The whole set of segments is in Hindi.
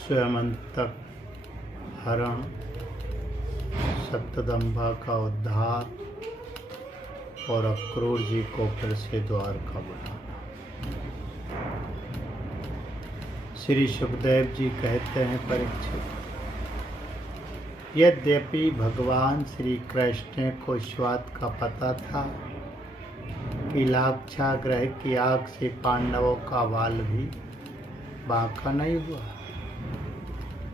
स्वयंतक हरण, सप्तदंबा का उद्धार और अक्रूर जी को फिर से द्वारका बुलाना। श्री सुखदेव जी कहते हैं, परीक्षित, यद्यपि भगवान श्री कृष्ण को इस बात का पता था कि लाक्षागृह की आग से पांडवों का बाल भी बांका नहीं हुआ,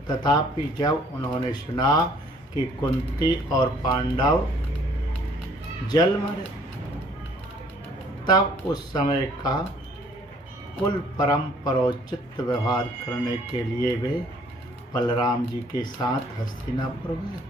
तथापि जब उन्होंने सुना कि कुंती और पांडव जल मरे, तब उस समय का कुल परम परोचित व्यवहार करने के लिए वे बलराम जी के साथ हस्तिनापुर गए।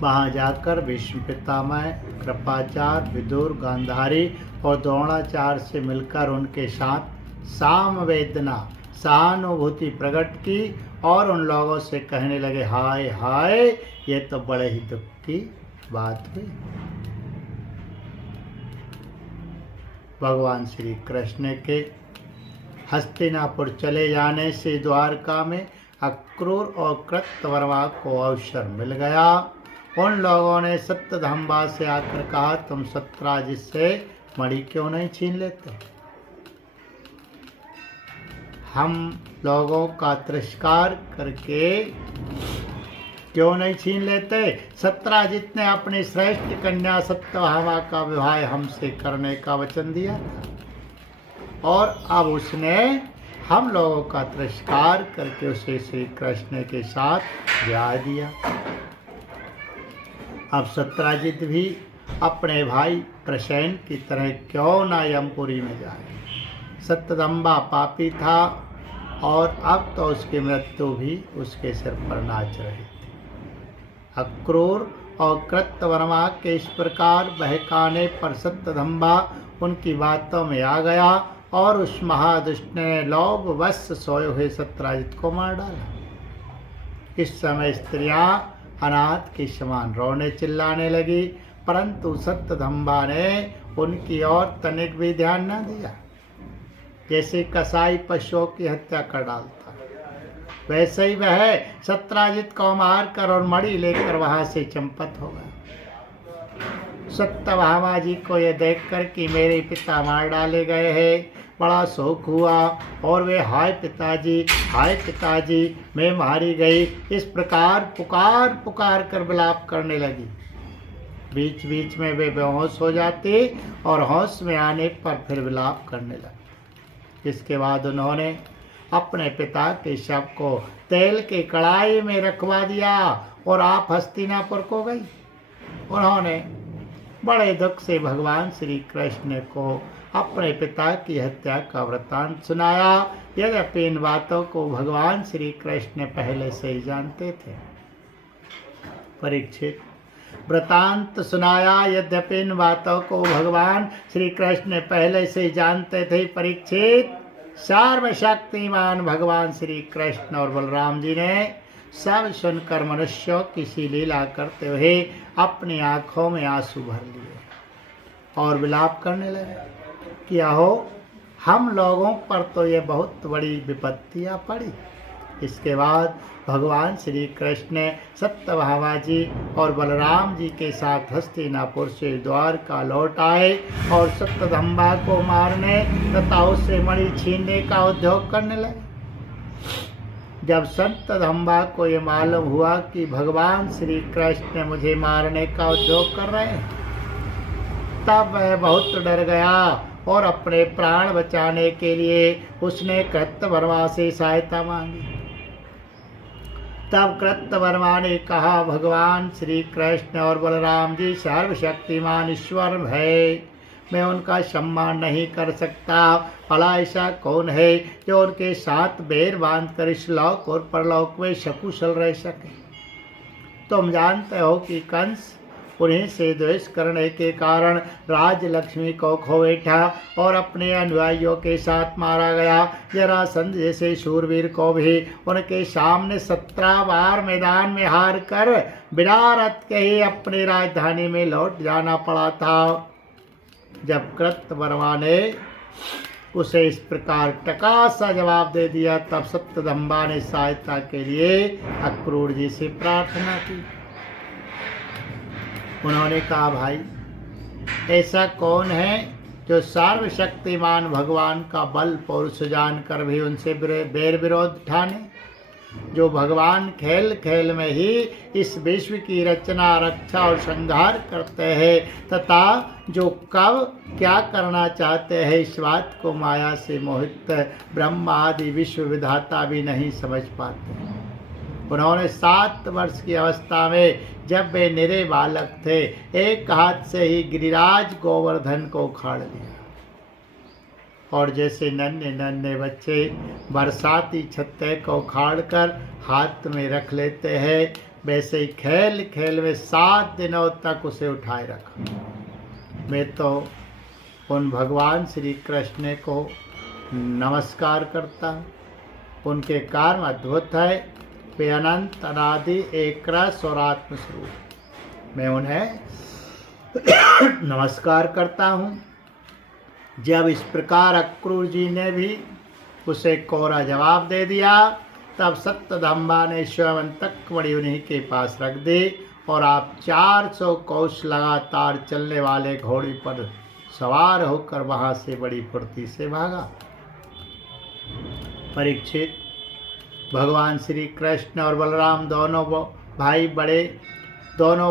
वहाँ जाकर भीष्म पितामह, कृपाचार्य, विदुर, गांधारी और द्रोणाचार्य से मिलकर उनके साथ सामवेदना, सहानुभूति प्रकट की और उन लोगों से कहने लगे, हाय हाय, ये तो बड़े ही दुख की बात हुई। भगवान श्री कृष्ण के हस्तिनापुर चले जाने से द्वारका में अक्रूर और कृतवर्मा को अवसर मिल गया। उन लोगों ने सत्यधम्बा से आकर कहा, तुम सत्यराजित से मणि क्यों नहीं छीन लेते? हम लोगों का तिरस्कार करके क्यों नहीं छीन लेते? सत्यराजित ने अपनी श्रेष्ठ कन्या सत्यभामा का विवाह हमसे करने का वचन दिया था और अब उसने हम लोगों का तिरस्कार करके उसे श्री कृष्ण के साथ ब्याह दिया। अब सत्यराजित भी अपने भाई प्रसेन की तरह क्यों ना यमपुरी में जाए। सत्यदम्बा पापी था और अब तो उसकी मृत्यु भी उसके सिर पर नाच रही थी। अक्रूर और कृतवर्मा के इस प्रकार बहकाने पर सत्यदम्बा उनकी बातों में आ गया और उस महादुष्ट ने लोभवश सोए हुए सत्यराजित को मार डाला। इस समय स्त्रियां अनाथ के समान रोने चिल्लाने लगी, परंतु सत्यदम्बा ने उनकी ओर तनिक भी ध्यान न दिया। जैसे कसाई पशुओं की हत्या कर डालता, वैसे ही वह सत्यराजित को मार कर और मणि लेकर वहां से चंपत हो गया। सत्यभामा जी को यह देखकर कि मेरे पिता मार डाले गए हैं, बड़ा शोक हुआ और वे हाय पिताजी मैं मारी गई, इस प्रकार पुकार पुकार कर विलाप करने लगी। बीच बीच में वे बेहोश हो जाते और होश में आने पर फिर विलाप करने लगे। इसके बाद उन्होंने अपने पिता के शव को तेल की कढ़ाई में रखवा दिया और आप हस्तिनापुर को गई। उन्होंने बड़े दुख से भगवान श्री कृष्ण को अपने पिता की हत्या का वृत्तांत सुनाया। यद्यपि इन बातों को भगवान श्री कृष्ण पहले से ही जानते थे। परीक्षित, वृत्तांत सुनाया, यद्यपि इन बातों को भगवान श्री कृष्ण पहले से ही जानते थे। परीक्षित, सर्वशक्तिमान भगवान श्री कृष्ण और बलराम जी ने सब सुनकर मनुष्यों की सी लीला करते हुए अपनी आंखों में आंसू भर लिए और विलाप करने लगे कि अहो, हम लोगों पर तो ये बहुत बड़ी विपत्तियां पड़ी। इसके बाद भगवान श्री कृष्ण ने सत्यभामा जी और बलराम जी के साथ हस्तिनापुर से द्वारका लौट आए और सत्यदम्बा को मारने तथा उससे मणि छीनने का उद्योग करने लगे। जब सत्यदम्बा को ये मालूम हुआ कि भगवान श्री कृष्ण मुझे मारने का उद्योग कर रहे हैं, तब वह बहुत डर गया और अपने प्राण बचाने के लिए उसने कृतवर्मा से सहायता मांगी। तब कृतवर्मा ने कहा, भगवान श्री कृष्ण और बलराम जी सर्वशक्तिमान ईश्वर है, मैं उनका सम्मान नहीं कर सकता। भला ऐसा कौन है जो उनके साथ बैर बांध कर इस लोक और परलोक में सकुशल रह सके? तुम जानते हो कि कंस उन्हीं से द्वेष करने के कारण राज लक्ष्मी को खो बैठा और अपने अनुयायियों के साथ मारा गया। जरासंध जैसे शूरवीर को भी उनके सामने 17 बार मैदान में हार कर बिना रथ के ही अपनी राजधानी में लौट जाना पड़ा था। जब कृतवर्मा ने उसे इस प्रकार टकासा जवाब दे दिया। तब सत्यदम्बा ने सहायता के लिए अक्रूर जी से प्रार्थना की। उन्होंने कहा, भाई ऐसा कौन है जो सर्वशक्तिमान भगवान का बल पौरुष जानकर भी उनसे बैर विरोध ठाने, जो भगवान खेल खेल में ही इस विश्व की रचना, रक्षा और संहार करते हैं तथा जो कब क्या करना चाहते हैं इस बात को माया से मोहित ब्रह्मा आदि विश्व विधाता भी नहीं समझ पाते। उन्होंने 7 वर्ष की अवस्था में जब वे निरे बालक थे, एक हाथ से ही गिरिराज गोवर्धन को उखाड़ लिया, और जैसे नन्हे नन्हे बच्चे बरसाती छत्ते को उखाड़कर हाथ में रख लेते हैं, वैसे ही खेल खेल में 7 दिनों तक उसे उठाए रखा। मैं तो उन भगवान श्री कृष्ण को नमस्कार करता हूँ। उनके कर्म अद्भुत है, वे अनंत अनादि एक रस और आत्म स्वरूप। मैं उन्हें नमस्कार करता हूँ। जब इस प्रकार अक्रूर जी ने भी उसे कोरा जवाब दे दिया, तब सत्यदम्बा ने स्वयं तकमणि उन्हीं के पास रख दी और आप 400 कोस लगातार चलने वाले घोड़े पर सवार होकर वहां से बड़ी फुर्ती से भागा। परीक्षित, भगवान श्री कृष्ण और बलराम दोनों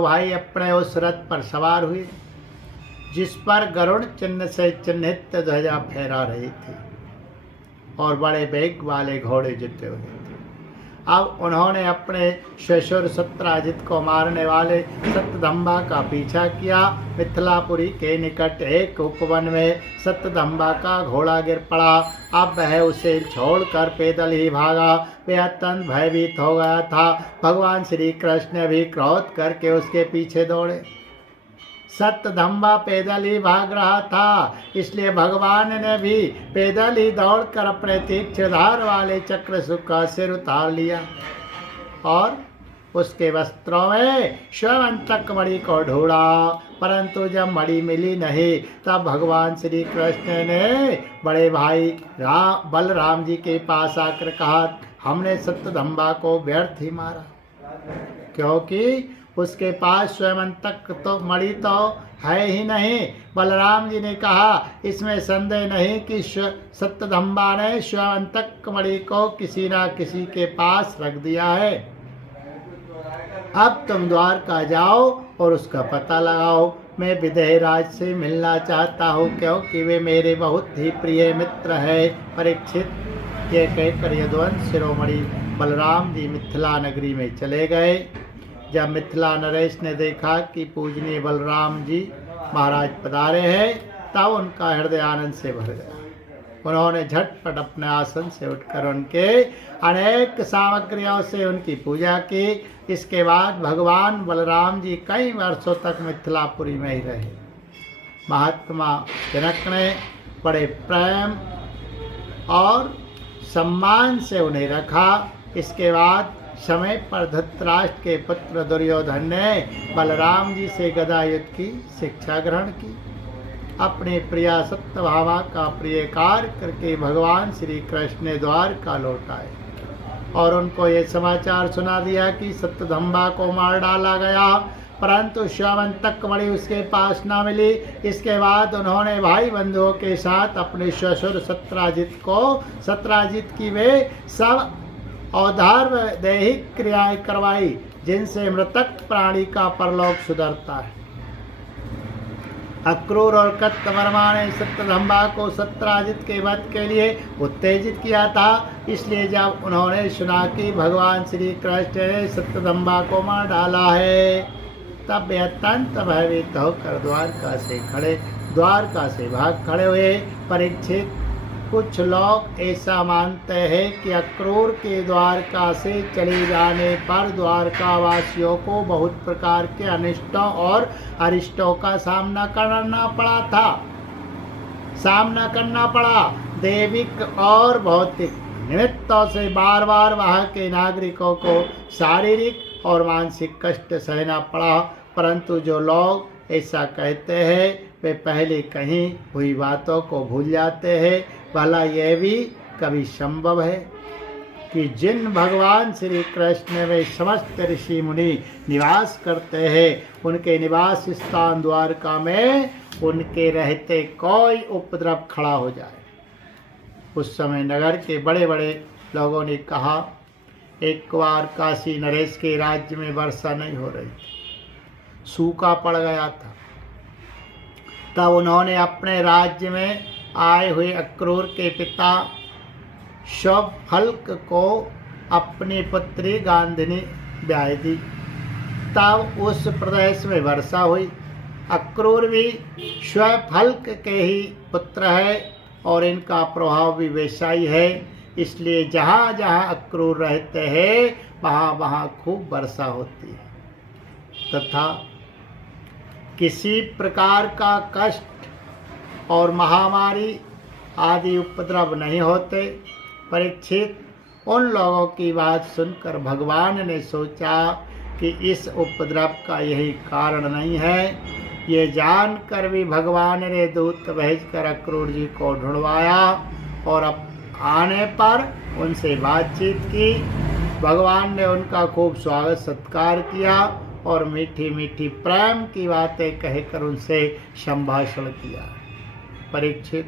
भाई अपने उस रथ पर सवार हुए जिस पर गरुड़ चिन्ह से चिन्हित ध्वजा फहरा रही थी और बड़े वेग वाले घोड़े जुटे हुए थे। अब उन्होंने अपने ससुर सत्राजित को मारने वाले सत्यदम्बा का पीछा किया। मिथिलापुरी के निकट एक उपवन में सत्यदम्बा का घोड़ा गिर पड़ा। अब वह उसे छोड़कर पैदल ही भागा। वह अत्यंत भयभीत हो गया था। भगवान श्री कृष्ण भी क्रोध करके उसके पीछे दौड़े। सत्यदम्बा पैदल ही भाग रहा था, इसलिए भगवान ने भी पैदल ही दौड़कर अपने तीक्ष्णधार वाले चक्रशुक का सिर उतार लिया और उसके वस्त्रों में स्वयं तक मणि को ढूंढा, परंतु जब मणि मिली नहीं तब भगवान श्री कृष्ण ने बड़े भाई बलराम जी के पास आकर कहा, हमने सत्यदम्बा को व्यर्थ ही मारा, क्योंकि उसके पास स्वयं तक तो मणि तो है ही नहीं। बलराम जी ने कहा, इसमें संदेह नहीं कि सत्यदम्बा ने स्वयं तक मणि को किसी न किसी के पास रख दिया है। अब तुम द्वारका जाओ और उसका पता लगाओ। मैं विदेहराज से मिलना चाहता हूँ, क्योंकि वे मेरे बहुत ही प्रिय मित्र है। परीक्षित, ये कहकर यदुवंश शिरोमणि बलराम जी मिथिला नगरी में चले गए। जब मिथिला नरेश ने देखा कि पूजनीय बलराम जी महाराज पधारे हैं, तब उनका हृदय आनंद से भर गया। उन्होंने झटपट अपने आसन से उठकर उनके अनेक सामग्रियों से उनकी पूजा की। इसके बाद भगवान बलराम जी कई वर्षों तक मिथिलापुरी में ही रहे। महात्मा जनक ने बड़े प्रेम और सम्मान से उन्हें रखा। इसके बाद समय पर धृतराष्ट्र के पुत्र दुर्योधन ने बलराम जी से गदा युद्ध की शिक्षा ग्रहण की। अपने प्रिया सत्यभामा का प्रिय कार्य करके भगवान श्री कृष्ण ने द्वारका लौट आए और उनको ये समाचार सुना दिया कि सत्यदम्बा को मार डाला गया, परंतु स्वयं मणि उसके पास न मिली। इसके बाद उन्होंने भाई बंधुओं के साथ अपने ससुर सत्राजित की वे सब औधार्व दैहिक क्रियाएं करवाई, जिनसे मृतक प्राणी का परलोक सुधरता है। अक्रूर और कत्तवर्मा ने सत्यदम्बा को सत्राजित के वध के लिए उत्तेजित किया था। इसलिए जब उन्होंने सुना कि भगवान श्री कृष्ण ने सत्यदम्बा को मार डाला है, तब वे अत्यंत भयभीत होकर द्वारका से भाग खड़े हुए। परीक्षित, कुछ लोग ऐसा मानते हैं कि अक्रूर के द्वारका से चले जाने पर द्वारका वासियों को बहुत प्रकार के अनिष्टों और अरिष्टों का सामना करना पड़ा। दैविक और भौतिक निमित्तों से बार बार वहाँ के नागरिकों को शारीरिक और मानसिक कष्ट सहना पड़ा। परंतु जो लोग ऐसा कहते हैं वे पहले कहीं हुई बातों को भूल जाते हैं। भला यह भी कभी संभव है कि जिन भगवान श्री कृष्ण में समस्त ऋषि मुनि निवास करते हैं, उनके निवास स्थान द्वारका में उनके रहते कोई उपद्रव खड़ा हो जाए। उस समय नगर के बड़े बड़े लोगों ने कहा, एक बार काशी नरेश के राज्य में वर्षा नहीं हो रही थी, सूखा पड़ गया था। तब उन्होंने अपने राज्य में आए हुए अक्रूर के पिता शवफल्क को अपनी पुत्री गांधिनी ब्याह दी। तब उस प्रदेश में वर्षा हुई। अक्रूर भी शवफल्क के ही पुत्र है और इनका प्रभाव भी वैसा ही है, इसलिए जहाँ जहाँ अक्रूर रहते हैं वहाँ वहाँ खूब वर्षा होती है तथा किसी प्रकार का कष्ट और महामारी आदि उपद्रव नहीं होते। परीक्षित, उन लोगों की बात सुनकर भगवान ने सोचा कि इस उपद्रव का यही कारण नहीं है। ये जानकर भी भगवान ने दूत भेजकर अक्रूर जी को ढूंढवाया और अब आने पर उनसे बातचीत की। भगवान ने उनका खूब स्वागत सत्कार किया और मीठी मीठी प्रेम की बातें कहकर उनसे संभाषण किया। परीक्षित,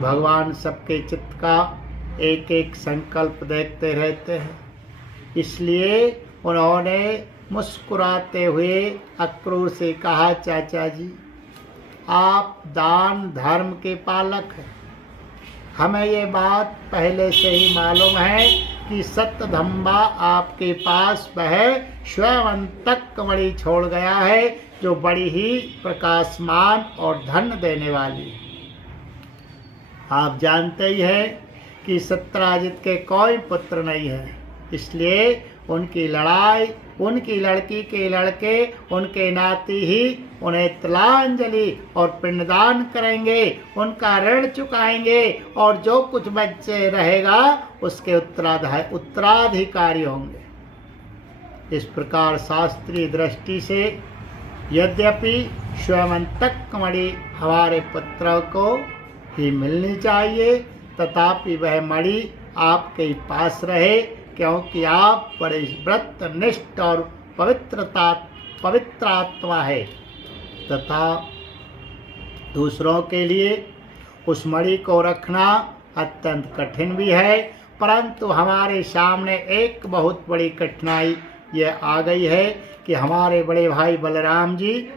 भगवान सबके चित्त का एक एक संकल्प देखते रहते हैं, इसलिए उन्होंने मुस्कुराते हुए अक्रूर से कहा, चाचा जी, आप दान धर्म के पालक हैं। हमें ये बात पहले से ही मालूम है कि सत्यधम्बा आपके पास वह स्वयंतक मणि छोड़ गया है, जो बड़ी ही प्रकाशमान और धन देने वाली है। आप जानते ही हैं कि सत्यराजित के कोई पुत्र नहीं है, इसलिए उनकी लड़ाई, उनकी लड़की के लड़के, उनके नाती ही उन्हें तिलांजलि और पिंडदान करेंगे, उनका ऋण चुकाएंगे और जो कुछ बचे रहेगा उसके उत्तराधिकारी होंगे। इस प्रकार शास्त्रीय दृष्टि से यद्यपि स्वयंतक मणि हमारे पुत्र को ही मिलनी चाहिए, तथापि वह मणि आपके पास रहे, क्योंकि आप बड़े व्रतनिष्ठ और पवित्रात्मा है तथा दूसरों के लिए उस मणि को रखना अत्यंत कठिन भी है। परंतु हमारे सामने एक बहुत बड़ी कठिनाई यह आ गई है कि हमारे बड़े भाई बलराम जी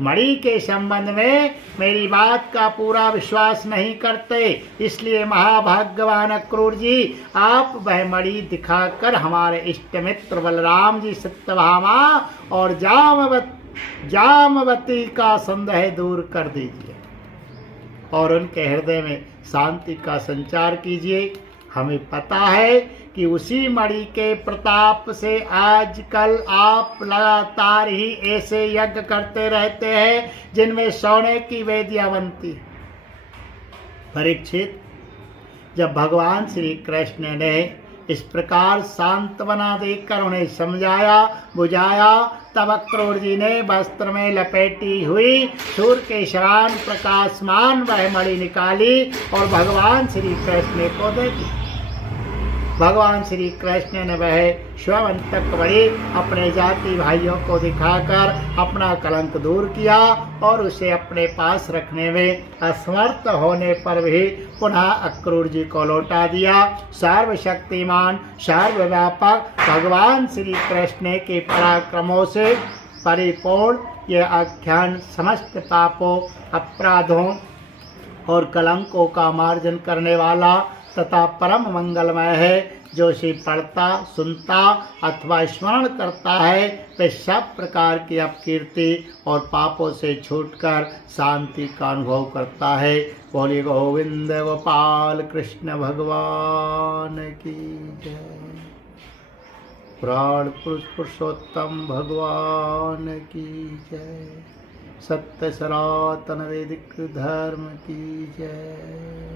मणि के संबंध में मेरी बात का पूरा विश्वास नहीं करते, इसलिए महाभाग्यवान अक्रूर जी, आप वह मणि दिखाकर हमारे इष्ट मित्र बलराम जी, सत्यभामा और जामवती का संदेह दूर कर दीजिए और उनके हृदय में शांति का संचार कीजिए। हमें पता है कि उसी मणि के प्रताप से आजकल आप लगातार ही ऐसे यज्ञ करते रहते हैं जिनमें सोने की वेदियां बनती हैं। परीक्षित, जब भगवान श्री कृष्ण ने इस प्रकार सांत्वना देकर उन्हें समझाया बुझाया, तब अक्रूर जी ने वस्त्र में लपेटी हुई सूर्य के समान प्रकाशमान वह मणि निकाली और भगवान श्री कृष्ण को दे दी। भगवान श्री कृष्ण ने वह स्वयंतक मणि अपने जाति भाइयों को दिखाकर अपना कलंक दूर किया और उसे अपने पास रखने में असमर्थ होने पर भी पुनः अक्रूर जी को लौटा दिया। सर्वशक्तिमान सर्वव्यापक भगवान श्री कृष्ण के पराक्रमों से परिपूर्ण यह आख्यान समस्त पापों, अपराधों और कलंकों का मार्जन करने वाला तथा परम मंगलमय है। जो इसे पढ़ता, सुनता अथवा स्मरण करता है वह सब प्रकार की अपकीर्ति और पापों से छूटकर शांति का अनुभव करता है। बोलिए गोविंद गोपाल कृष्ण भगवान की जय। प्राण पुरुष पुरुषोत्तम भगवान की जय। सत्य सनातन वैदिक धर्म की जय।